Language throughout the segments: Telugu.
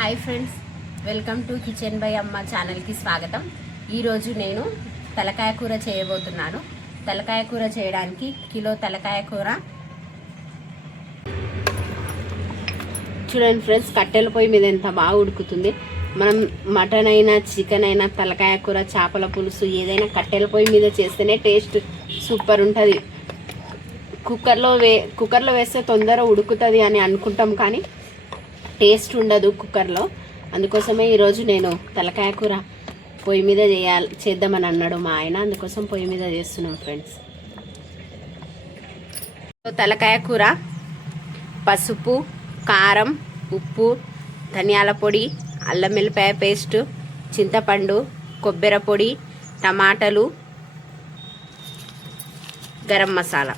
Hi friends, welcome to kitchen by అమ్మ ఛానల్కి స్వాగతం. ఈరోజు నేను తలకాయ కూర చేయబోతున్నాను. తలకాయ కూర చేయడానికి కిలో తలకాయ కూర. చూడండి ఫ్రెండ్స్, కట్టెల పొయ్యి మీద ఎంత బాగా ఉడుకుతుంది. మనం మటన్ అయినా చికెన్ అయినా తలకాయ కూర చేపల పులుసు ఏదైనా కట్టెల పొయ్యి మీద చేస్తేనే టేస్ట్ సూపర్ ఉంటుంది. కుక్కర్లో వేస్తే తొందర ఉడుకుతుంది అని అనుకుంటాం, కానీ టేస్ట్ ఉండదు కుక్కర్లో. అందుకోసమే ఈరోజు నేను తలకాయ కూర పొయ్యి మీద చేద్దామని అన్నాడు మా ఆయన. అందుకోసం పొయ్యి మీద చేస్తున్నాం ఫ్రెండ్స్. తలకాయ కూర పసుపు, కారం, ఉప్పు, ధనియాల పొడి, అల్లం వెల్లిపాయ పేస్ట్, చింతపండు, కొబ్బరి పొడి, టమాటాలు, గరం మసాలా.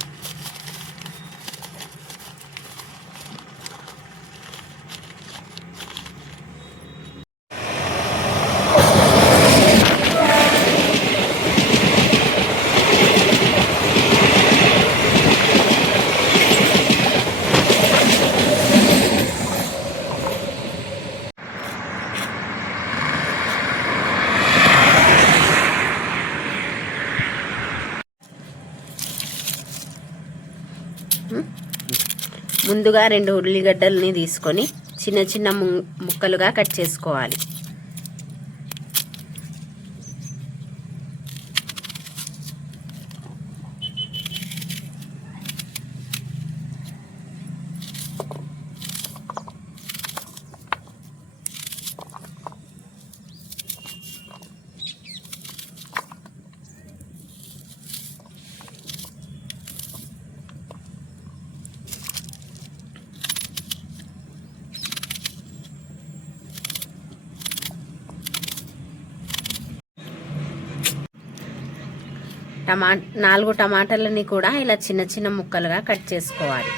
ముందుగా 2 ఉల్లిగడ్డల్ని తీసుకొని చిన్న చిన్న ముక్కలుగా కట్ చేసుకోవాలి. నాలుగు టమాటాలని కూడా ఇలా చిన్న చిన్న ముక్కలుగా కట్ చేసుకోవాలి.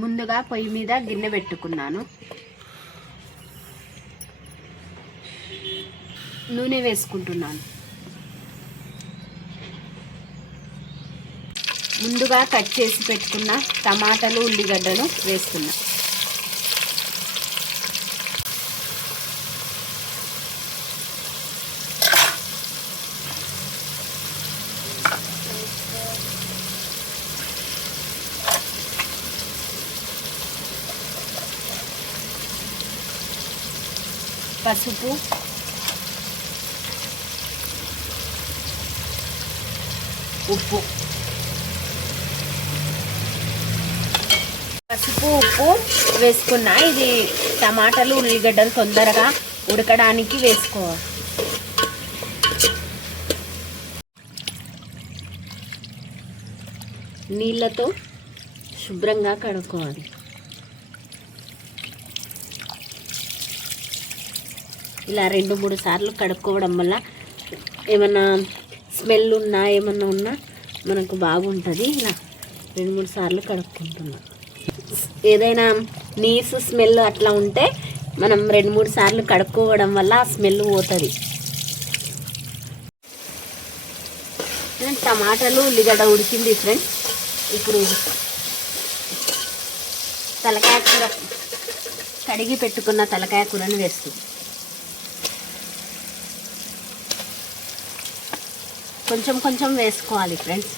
ముందుగా పొయ్యి మీద గిన్నె పెట్టుకున్నాను. నూనె వేసుకుంటున్నాను. ముందుగా కట్ చేసి పెట్టుకున్న టమాటాలు, ఉల్లిగడ్డలు వేస్తున్నా. పసుపు, ఉప్పు, వేసుకున్నా. ఇది టమాటాలు, ఉల్లిగడ్డలు తొందరగా ఉడకడానికి వేసుకోవాలి. నీళ్ళతో శుభ్రంగా కడుక్కోవాలి. ఇలా 2-3 సార్లు కడుక్కోవడం వల్ల ఏమన్నా స్మెల్ ఉన్నా ఏమన్నా ఉన్నా మనకు బాగుంటుంది. ఇలా 2-3 సార్లు కడుక్కుంటున్నాం. ఏదైనా నీసు స్మెల్ అట్లా ఉంటే మనం 2-3 సార్లు కడుక్కోవడం వల్ల ఆ స్మెల్ పోతుంది. టమాటాలు, ఉల్లిగడ్డ ఉడికింది ఫ్రెండ్స్. ఇప్పుడు తలకాయ కూర, కడిగి పెట్టుకున్న తలకాయ కూరని వేస్తుంది. కొంచెం కొంచెం వేసుకోవాలి ఫ్రెండ్స్.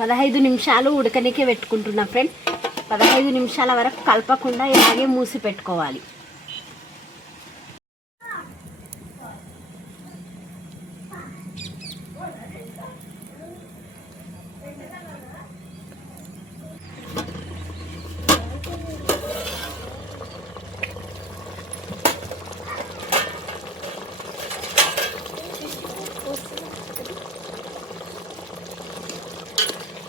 పదహైదు నిమిషాలు ఉడకనికే పెట్టుకుంటున్నా ఫ్రెండ్స్. 15 నిమిషాల వరకు కలపకుండా ఇలాగే మూసి పెట్టుకోవాలి.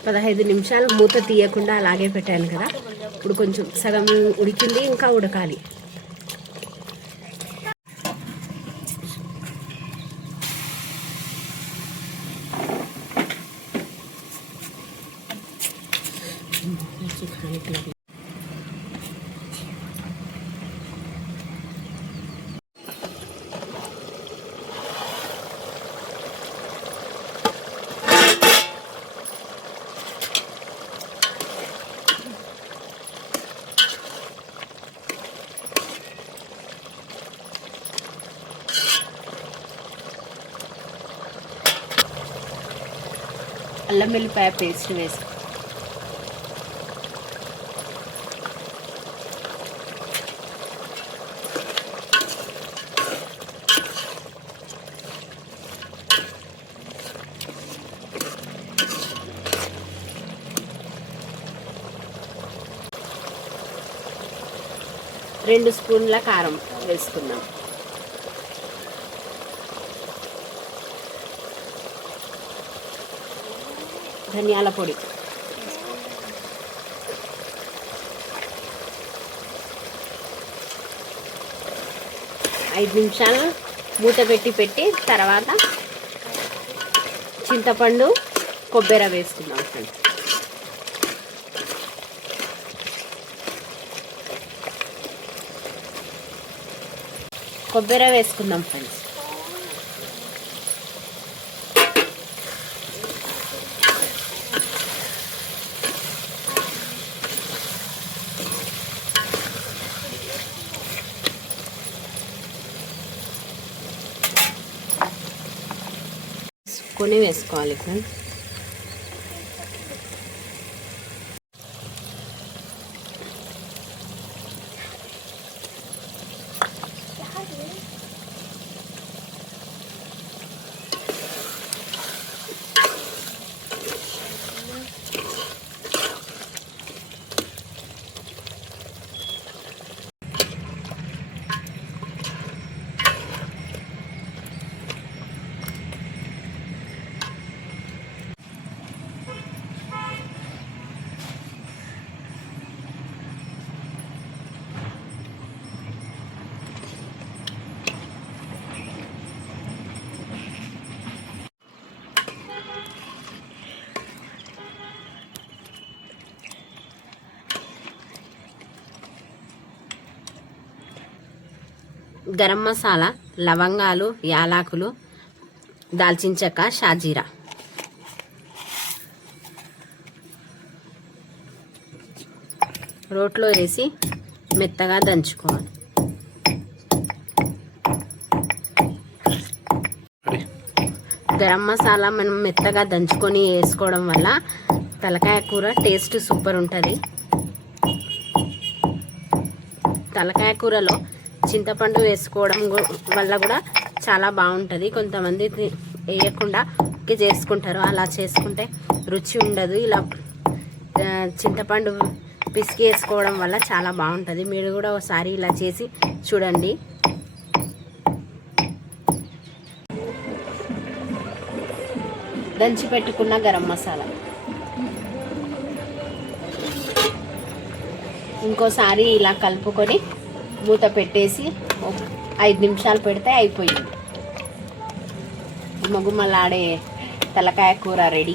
పదహైదు నిమిషాలు మూత తీయకుండా అలాగే పెట్టాను కదా. ఇప్పుడు కొంచెం సగం ఉడికింది, ఇంకా ఉడకాలి. అల్లం వెల్లిపాయ పేస్ట్ వేసి రెండు స్పూన్ల కారం వేసుకుందాం. ధనియాల పొడి, ఐదు నిమిషాలు మూత పెట్టి తర్వాత చింతపండు కొబ్బరి వేసుకుందాం ఫ్రెండ్స్. కొబ్బరి వేసుకుందాం ఫ్రెండ్స్. కొని వేసుకోవాలి ఫ్రెండ్స్. గరం మసాలా, లవంగాలు, యాలకులు, దాల్చిన చెక్క, షాజీరా, రోట్లో వేసి మెత్తగా దంచుకోవాలి. గరం మసాలా మనం మెత్తగా దంచుకొని వేసుకోవడం వల్ల తలకాయ కూర టేస్ట్ సూపర్ ఉంటుంది. తలకాయ కూరలో చింతపండు వేసుకోవడం వల్ల కూడా చాలా బాగుంటుంది. కొంతమంది వేయకుండా చేసుకుంటారు, అలా చేసుకుంటే రుచి ఉండదు. ఇలా చింతపండు పిసికి వేసుకోవడం వల్ల చాలా బాగుంటుంది. మీరు కూడా ఒకసారి ఇలా చేసి చూడండి. దంచి పెట్టుకున్న గరం మసాలా ఇంకోసారి ఇలా కలుపుకొని మూత పెట్టేసి 5 నిమిషాలు పెడితే అయిపోయింది. గుమగుమలాడే తలకాయ కూర రెడీ.